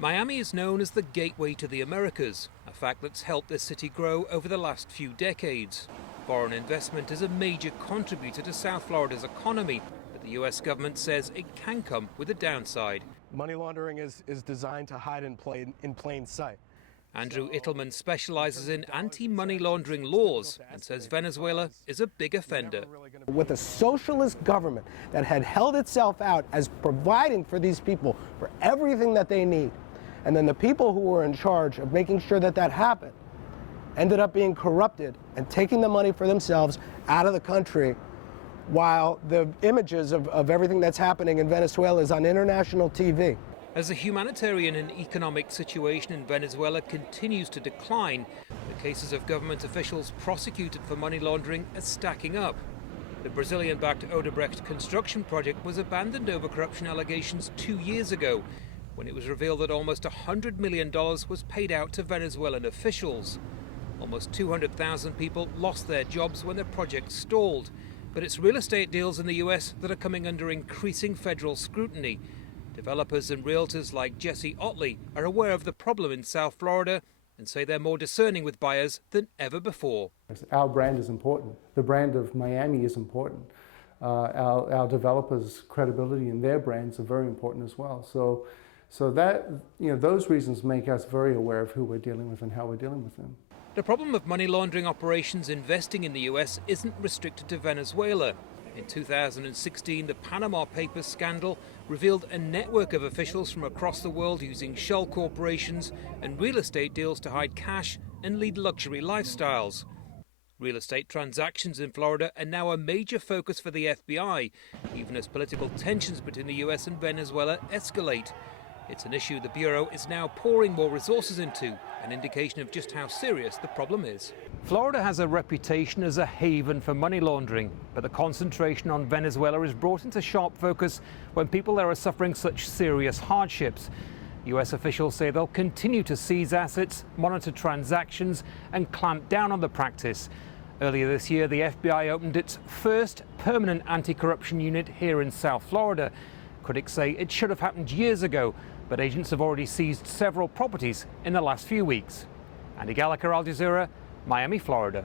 Miami is known as the gateway to the Americas, a fact that's helped this city grow over the last few decades. Foreign investment is a major contributor to South Florida's economy, but the US government says it can come with a downside. Money laundering is designed to hide in plain sight. Andrew Ittelman specializes in anti-money laundering laws and says Venezuela is a big offender. With a socialist government that had held itself out as providing for these people for everything that they need, and then the people who were in charge of making sure that that happened ended up being corrupted and taking the money for themselves out of the country, while the images of everything that's happening in Venezuela is on international TV. As the humanitarian and economic situation in Venezuela continues to decline, the cases of government officials prosecuted for money laundering are stacking up. The Brazilian-backed Odebrecht construction project was abandoned over corruption allegations 2 years ago, when it was revealed that almost $100 million was paid out to Venezuelan officials. Almost 200,000 people lost their jobs when the project stalled, but it's real estate deals in the US that are coming under increasing federal scrutiny. Developers and realtors like Jesse Otley are aware of the problem in South Florida and say they're more discerning with buyers than ever before. Our brand is important. The brand of Miami is important. Our developers' credibility in their brands are very important as well. So that, those reasons make us very aware of who we're dealing with and how we're dealing with them. The problem of money laundering operations investing in the US isn't restricted to Venezuela. In 2016, the Panama Papers scandal revealed a network of officials from across the world using shell corporations and real estate deals to hide cash and lead luxury lifestyles. Real estate transactions in Florida are now a major focus for the FBI, even as political tensions between the US and Venezuela escalate. It's an issue the Bureau is now pouring more resources into, an indication of just how serious the problem is. Florida has a reputation as a haven for money laundering, but the concentration on Venezuela is brought into sharp focus when people there are suffering such serious hardships. US officials say they'll continue to seize assets, monitor transactions, and clamp down on the practice. Earlier this year, the FBI opened its first permanent anti-corruption unit here in South Florida. Critics say it should have happened years ago, but agents have already seized several properties in the last few weeks. Andy Gallagher, Al Jazeera, Miami, Florida.